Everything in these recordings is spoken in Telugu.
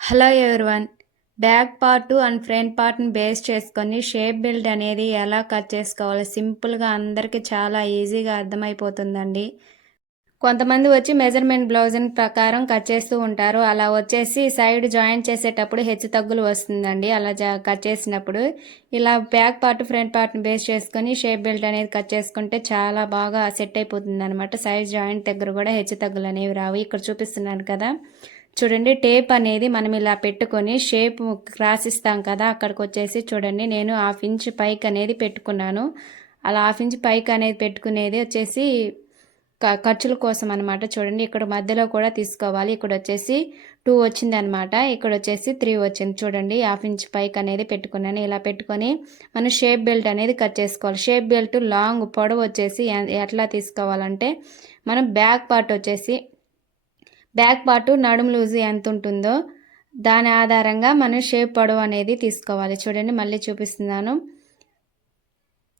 Hello everyone. Back part and front పార్ట్ని బేస్ చేసుకొని షేప్ బిల్డ్ అనేది ఎలా కట్ చేసుకోవాలి సింపుల్గా అందరికీ చాలా ఈజీగా అర్థమైపోతుందండి. కొంతమంది వచ్చి మెజర్మెంట్ బ్లౌజ్ని ప్రకారం కట్ చేస్తూ ఉంటారు. అలా వచ్చేసి సైడ్ జాయింట్ చేసేటప్పుడు హెచ్చు తగ్గులు వస్తుందండి. అలా కట్ చేసినప్పుడు ఇలా బ్యాక్ పార్ట్ ఫ్రంట్ పార్ట్ని బేస్ చేసుకొని షేప్ బెల్ట్ అనేది కట్ చేసుకుంటే చాలా బాగా సెట్ అయిపోతుంది అనమాట. సైడ్ జాయింట్ దగ్గర కూడా హెచ్చు తగ్గులు అనేవి రావు. ఇక్కడ చూపిస్తున్నాను కదా, చూడండి టేప్ అనేది మనం ఇలా పెట్టుకొని షేప్ క్రాస్ ఇస్తాం కదా, అక్కడికి వచ్చేసి చూడండి నేను 1/2 ఇంచ్ పైకి అనేది పెట్టుకున్నాను. అలా 1/2 ఇంచ్ పైకి అనేది పెట్టుకునేది వచ్చేసి ఖర్చుల కోసం అనమాట. చూడండి ఇక్కడ మధ్యలో కూడా తీసుకోవాలి. ఇక్కడ వచ్చేసి 2 వచ్చింది అనమాట, ఇక్కడ వచ్చేసి 3 వచ్చింది. చూడండి 1/2 ఇంచ్ పైకి అనేది పెట్టుకున్నాను. ఇలా పెట్టుకొని మనం షేప్ బెల్ట్ అనేది కట్ చేసుకోవాలి. షేప్ బెల్ట్ లాంగ్ పొడవు వచ్చేసి ఎట్లా తీసుకోవాలంటే, మనం బ్యాక్ పార్ట్ వచ్చేసి బ్యాక్ పార్ట్ నడుము లూజు ఎంత ఉంటుందో దాని ఆధారంగా మనం షేప్ పొడవు అనేది తీసుకోవాలి. చూడండి మళ్ళీ చూపిస్తున్నాను.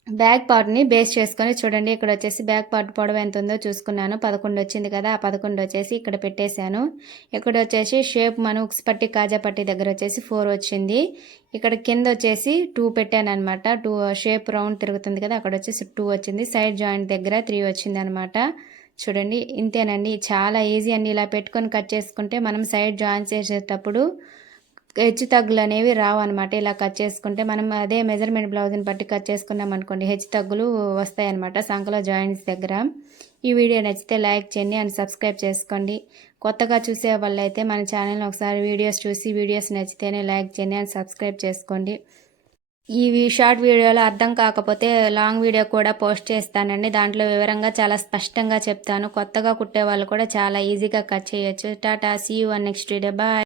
బ్యాక్ పార్ట్ని బేస్ చేసుకొని చూడండి ఇక్కడ వచ్చేసి బ్యాక్ పార్ట్ పొడవు ఎంత ఉందో చూసుకున్నాను. 11 వచ్చింది కదా, ఆ 11 వచ్చేసి ఇక్కడ పెట్టేశాను. ఇక్కడ వచ్చేసి షేప్ మనం ఉక్స్ పట్టి కాజా పట్టి దగ్గర వచ్చేసి 4 వచ్చింది. ఇక్కడ కింద వచ్చేసి 2 పెట్టాను అనమాట. 2 షేప్ రౌండ్ తిరుగుతుంది కదా, అక్కడ వచ్చేసి 2 వచ్చింది. సైడ్ జాయింట్ దగ్గర 3 వచ్చింది అనమాట. చూడండి ఇంతేనండి, చాలా ఈజీ అండి. ఇలా పెట్టుకొని కట్ చేసుకుంటే మనం సైడ్ జాయిన్ చేసేటప్పుడు హెచ్చు తగ్గులు అనేవి రావు అనమాట. ఇలా కట్ చేసుకుంటే మనం అదే మెజర్మెంట్ బ్లౌజ్ని బట్టి కట్ చేసుకున్నాం అనుకోండి, హెచ్చు తగ్గులు వస్తాయి అనమాట సంకలో జాయింట్స్ దగ్గర. ఈ వీడియో నచ్చితే లైక్ చేయండి అండ్ సబ్స్క్రైబ్ చేసుకోండి. కొత్తగా చూసే వాళ్ళైతే మన ఛానల్ని ఒకసారి వీడియోస్ చూసి వీడియోస్ నచ్చితేనే లైక్ చేయండి అండ్ సబ్స్క్రైబ్ చేసుకోండి. ఈ షార్ట్ వీడియోలో అర్థం కాకపోతే లాంగ్ వీడియో కూడా పోస్ట్ చేస్తానండి. దాంట్లో వివరంగా చాలా స్పష్టంగా చెప్తాను. కొత్తగా కుట్టే వాళ్ళు కూడా చాలా ఈజీగా కట్ చేయొచ్చు. Tata, see you next video, bye.